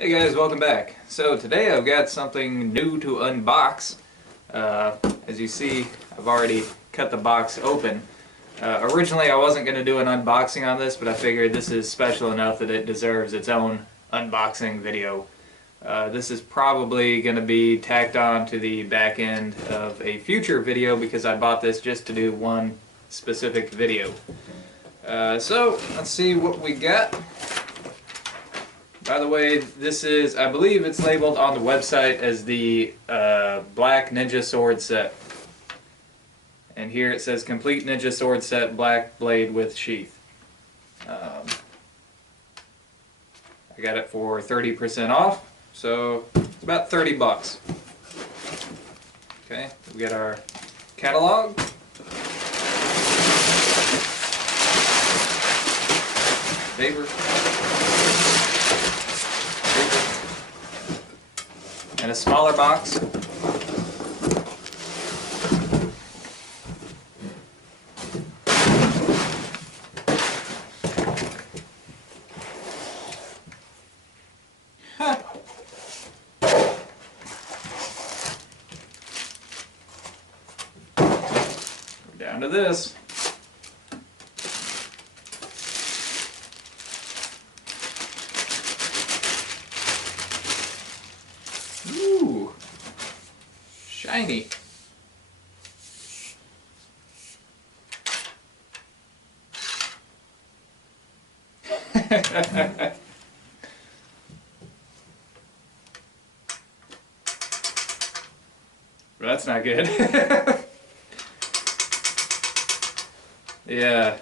Hey guys, welcome back. So today I've got something new to unbox. As you see, I've already cut the box open. Originally I wasn't going to do an unboxing on this, but I figured this is special enough that it deserves its own unboxing video. This is probably going to be tacked on to the back end of a future video because I bought this just to do one specific video. So let's see what we got. By the way, this is, I believe it's labeled on the website as the Black Ninja Sword Set. And here it says Complete Ninja Sword Set, Black Blade with Sheath. I got it for 30% off, so it's about 30 bucks. Okay, we got our catalog. Paper. And a smaller box. Down to this. Ooh, shiny. That's not good. Yeah.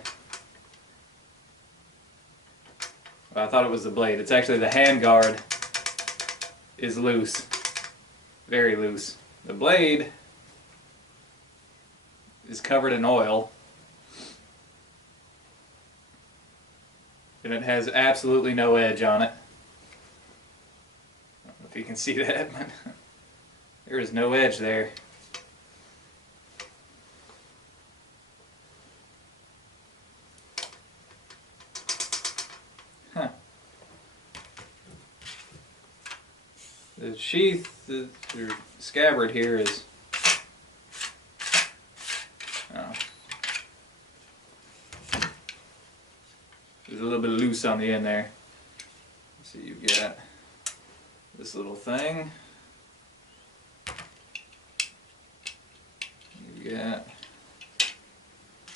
Well, I thought it was the blade. It's actually the hand guard is loose. Very loose. The blade is covered in oil. And it has absolutely no edge on it. I don't know if you can see that, but there is no edge there. Huh. The sheath, the scabbard here is, oh, there's a little bit loose on the end there. So you've got this little thing. You've got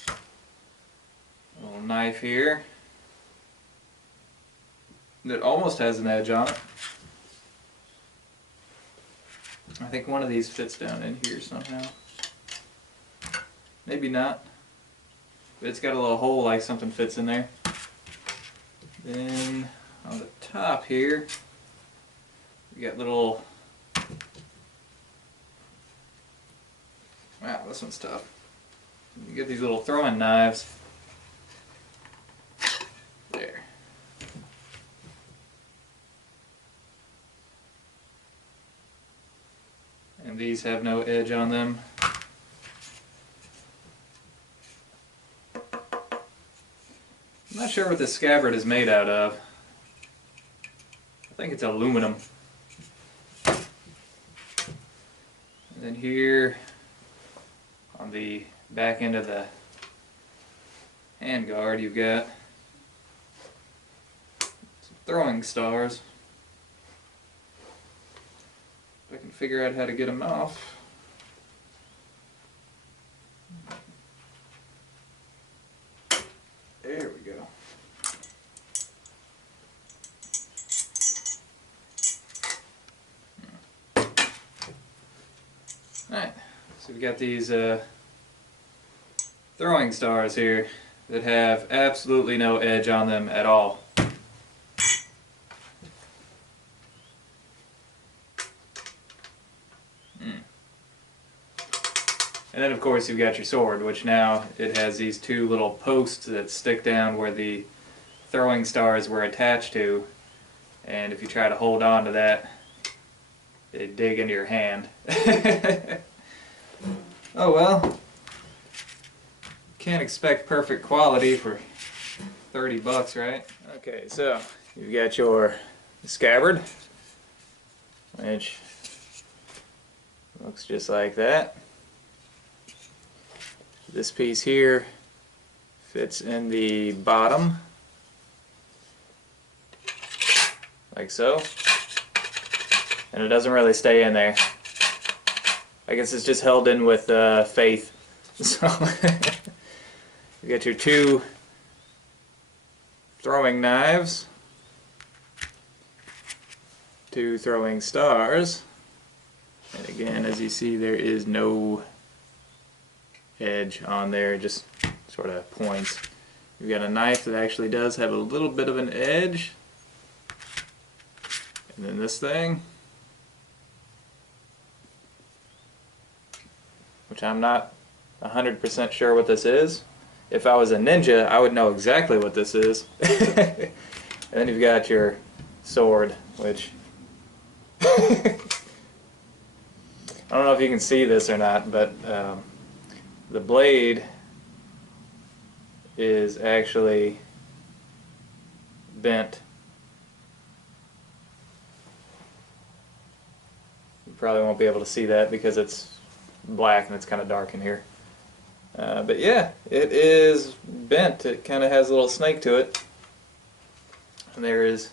a little knife here that almost has an edge on it. I think one of these fits down in here somehow. Maybe not. But it's got a little hole like something fits in there. Then on the top here, we got little... Wow, this one's tough. You get these little throwing knives. There. And these have no edge on them. I'm not sure what this scabbard is made out of. I think it's aluminum. And then here on the back end of the hand guard you've got some throwing stars. If I can figure out how to get them off. There we go. Alright, so we got these throwing stars here that have absolutely no edge on them at all. And then of course you've got your sword, which now it has these two little posts that stick down where the throwing stars were attached to, and if you try to hold on to that, they dig into your hand. Oh well, can't expect perfect quality for 30 bucks, right? Okay, so you've got your scabbard, which looks just like that. This piece here fits in the bottom, like so, and it doesn't really stay in there. I guess it's just held in with faith. So you got your two throwing knives, two throwing stars, and again, as you see, there is no edge on there, just sort of points. You've got a knife that actually does have a little bit of an edge, and then this thing, which I'm not 100% sure what this is. If I was a ninja, I would know exactly what this is. And then you've got your sword, which I don't know if you can see this or not, but the blade is actually bent. You probably won't be able to see that because it's black and it's kind of dark in here. But yeah, it is bent. It kind of has a little snake to it. And there is,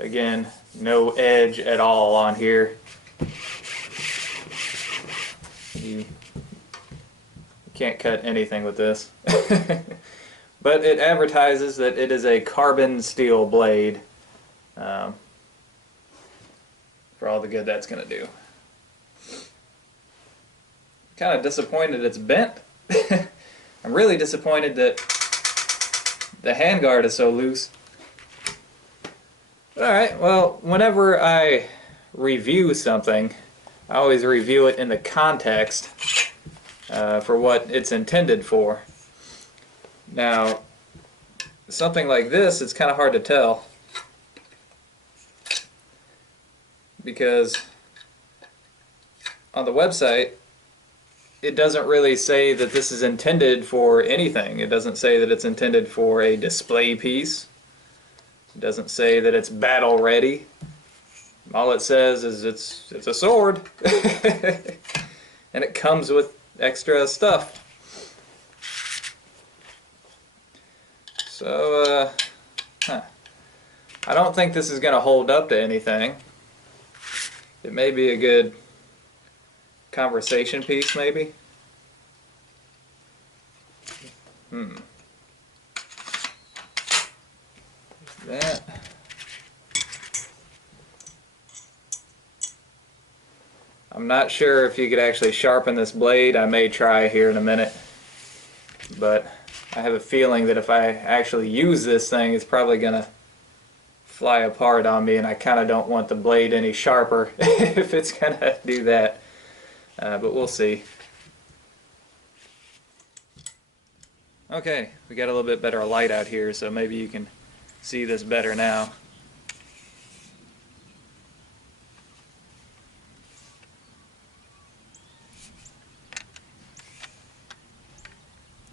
again, no edge at all on here. You can't cut anything with this. But it advertises that it is a carbon steel blade, for all the good that's going to do. Kind of disappointed it's bent. I'm really disappointed that the handguard is so loose. Alright, well, whenever I review something, I always review it in the context for what it's intended for. Now, something like this, it's kind of hard to tell because on the website it doesn't really say that this is intended for anything. It doesn't say that it's intended for a display piece. It doesn't say that it's battle ready. All it says is it's a sword. And it comes with extra stuff. So, I don't think this is going to hold up to anything. It may be a good conversation piece, maybe. That. I'm not sure if you could actually sharpen this blade. I may try here in a minute, but I have a feeling that if I actually use this thing, it's probably gonna fly apart on me, and I kind of don't want the blade any sharper if it's gonna do that. But we'll see. Okay, we got a little bit better light out here, so maybe you can see this better now.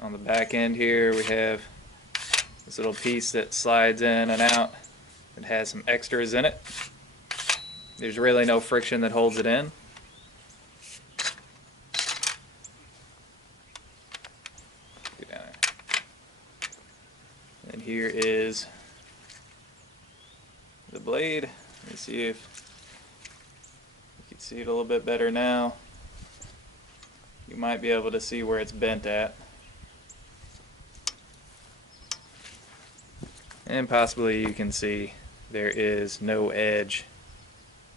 On the back end here we have this little piece that slides in and out. It has some extras in it. There's really no friction that holds it in. Get down there. And here is the blade. Let me see if you can see it a little bit better now. You might be able to see where it's bent at. And possibly you can see there is no edge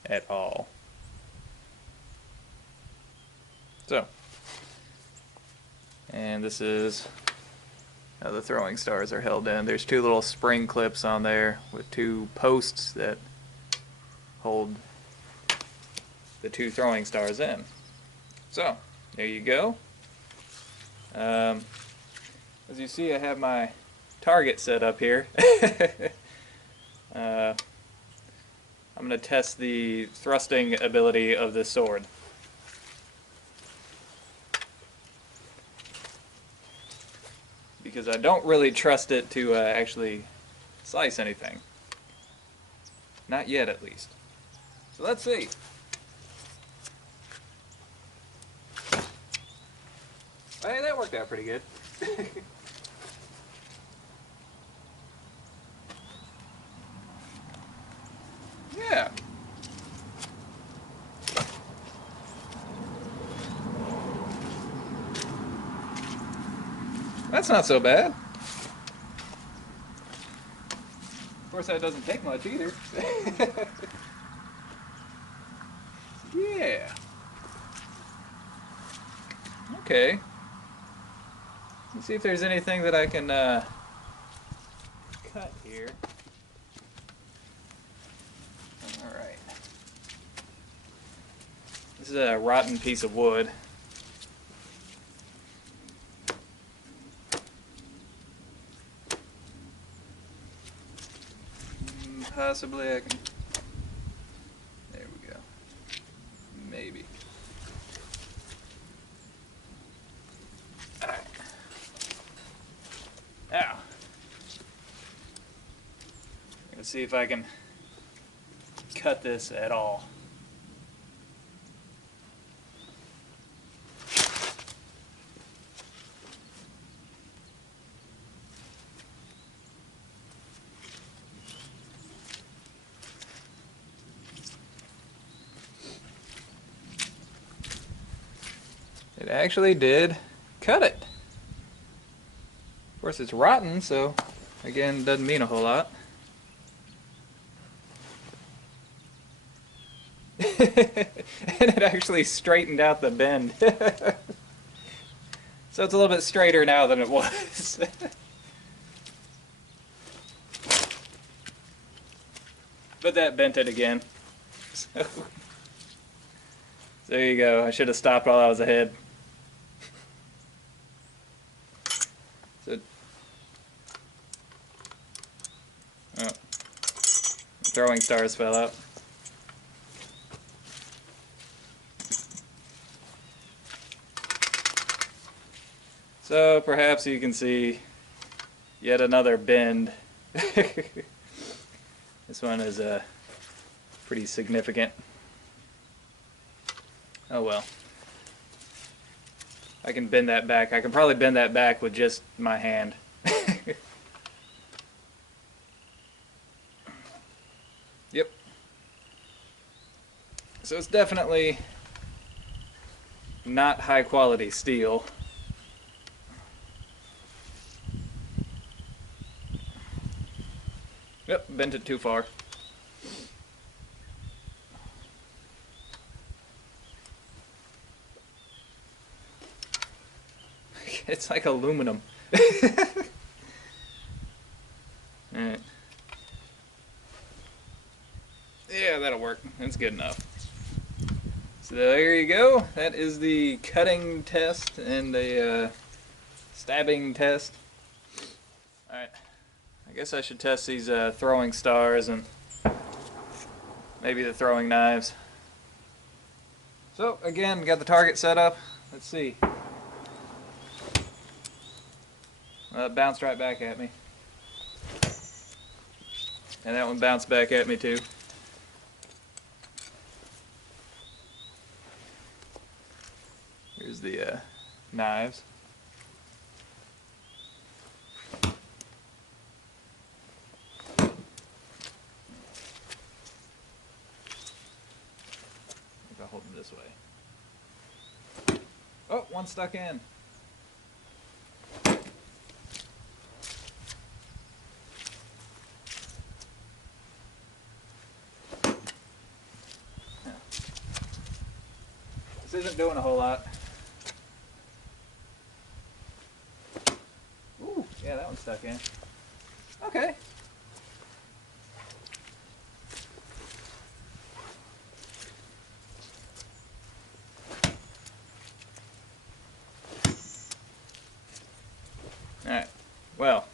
at all. So, and this is how the throwing stars are held in. There's two little spring clips on there with two posts that hold the two throwing stars in. So, there you go. As you see, I have my target set up here. I'm going to test the thrusting ability of this sword. Because I don't really trust it to actually slice anything. Not yet, at least. So let's see. Hey, that worked out pretty good. Yeah. That's not so bad. Of course, that doesn't take much either. Yeah. Okay. Let's see if there's anything that I can cut here. Alright. This is a rotten piece of wood. Possibly I can... There we go. Maybe. Alright. Now, let's see if I can cut this at all. It actually did cut it. Of course, it's rotten, so again, doesn't mean a whole lot. And it actually straightened out the bend. So it's a little bit straighter now than it was. But that bent it again. So there you go. I should have stopped while I was ahead. So, oh, throwing stars fell out. So perhaps you can see yet another bend. This one is pretty significant. Oh well. I can bend that back. I can probably bend that back with just my hand. Yep. So it's definitely not high quality steel. Yep, bent it too far. It's like aluminum. Alright. Yeah, that'll work. That's good enough. So there you go. That is the cutting test and the stabbing test. Alright. I guess I should test these throwing stars and maybe the throwing knives. So again, got the target set up. Let's see. Well, it bounced right back at me. And that one bounced back at me too. Here's the knives. If I hold them this way. Oh, one stuck in. This isn't doing a whole lot. Ooh, yeah, that one's stuck in. Okay. Alright, well.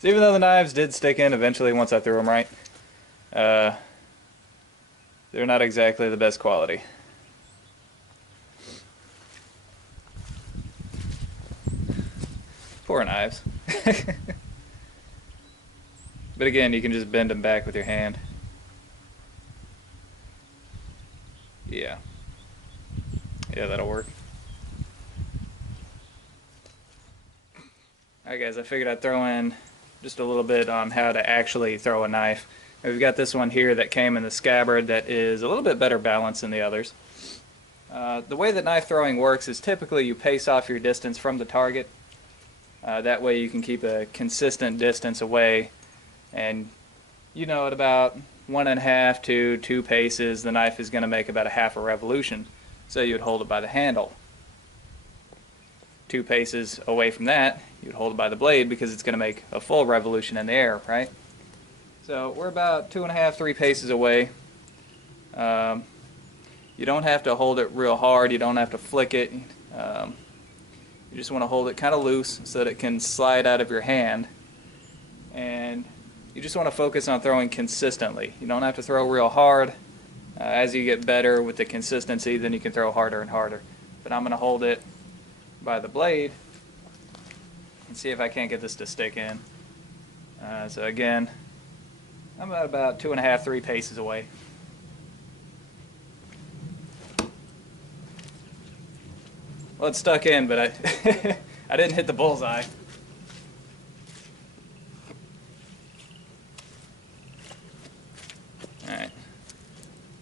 So even though the knives did stick in eventually once I threw them right, they're not exactly the best quality. Poor knives. But again, you can just bend them back with your hand. Yeah. Yeah, that'll work. Alright guys, I figured I'd throw in just a little bit on how to actually throw a knife. We've got this one here that came in the scabbard that is a little bit better balanced than the others. The way that knife throwing works is typically you pace off your distance from the target. That way you can keep a consistent distance away, and you know at about 1.5 to 2 paces the knife is going to make about a half a revolution. So you would hold it by the handle. 2 paces away from that, you'd hold it by the blade because it's going to make a full revolution in the air, right? So we're about 2.5, 3 paces away. You don't have to hold it real hard, you don't have to flick it. You just want to hold it kind of loose so that it can slide out of your hand. And you just want to focus on throwing consistently. You don't have to throw real hard. As you get better with the consistency, then you can throw harder and harder. But I'm going to hold it by the blade and see if I can't get this to stick in. So again, I'm at about 2.5, 3 paces away. Well, it's stuck in, but I didn't hit the bullseye. Alright,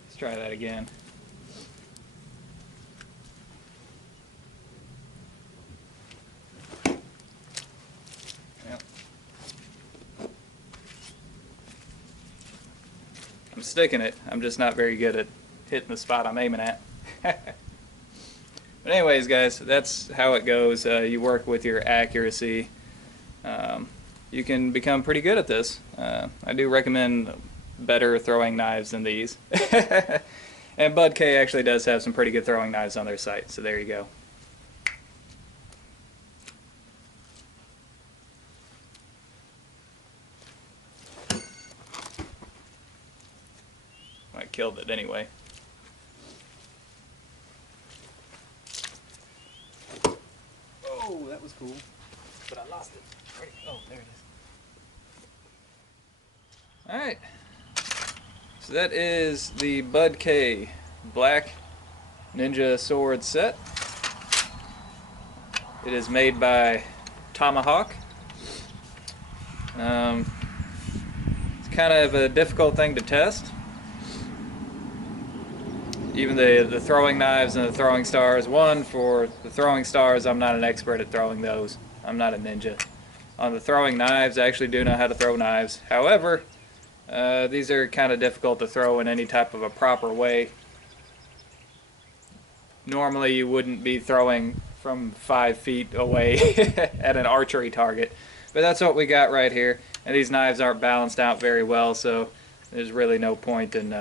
let's try that again. Yep. I'm sticking it, I'm just not very good at hitting the spot I'm aiming at. But anyways, guys, that's how it goes. You work with your accuracy. You can become pretty good at this. I do recommend better throwing knives than these. And Budk actually does have some pretty good throwing knives on their site, so there you go. I killed it anyway. Oh, that was cool, but I lost it. Oh, there it is. Alright, so that is the Budk Black Ninja Sword set. It is made by Tomahawk. It's kind of a difficult thing to test. Even the throwing knives and the throwing stars. One, for the throwing stars, I'm not an expert at throwing those. I'm not a ninja. On the throwing knives, I actually do know how to throw knives. However, these are kind of difficult to throw in any type of a proper way. Normally you wouldn't be throwing from 5 feet away at an archery target. But that's what we got right here. And these knives aren't balanced out very well, so there's really no point in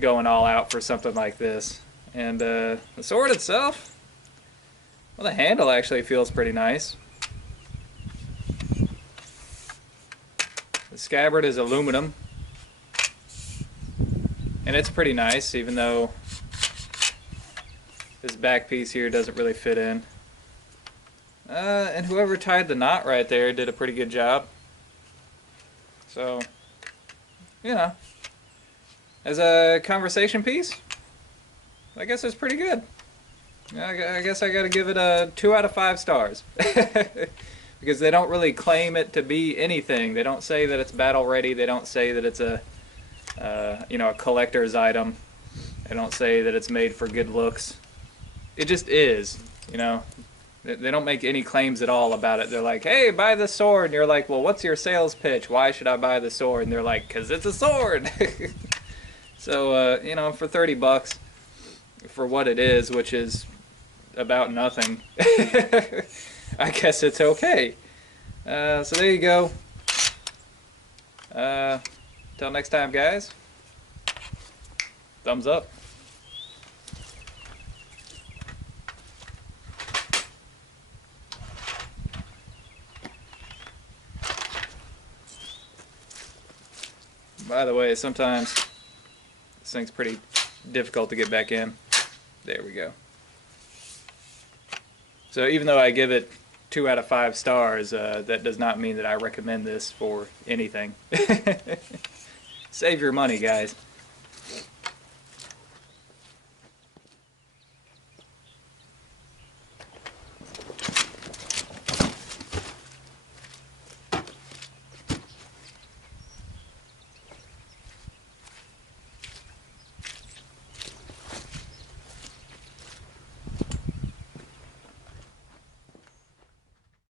going all out for something like this. And the sword itself, well, the handle actually feels pretty nice. The scabbard is aluminum, and it's pretty nice, even though this back piece here doesn't really fit in. And whoever tied the knot right there did a pretty good job. So, you know, as a conversation piece, I guess it's pretty good. I guess I gotta give it a 2 out of 5 stars. Because they don't really claim it to be anything. They don't say that it's battle ready. They don't say that it's a, you know, a collector's item. They don't say that it's made for good looks. It just is, you know. They don't make any claims at all about it. They're like, hey, buy this sword. And you're like, well, what's your sales pitch? Why should I buy the sword? And they're like, because it's a sword. So, you know, for 30 bucks, for what it is, which is about nothing, I guess it's okay. So there you go. Till next time, guys. Thumbs up. By the way, sometimes this thing's pretty difficult to get back in. There we go. So even though I give it 2 out of 5 stars, that does not mean that I recommend this for anything. Save your money, guys.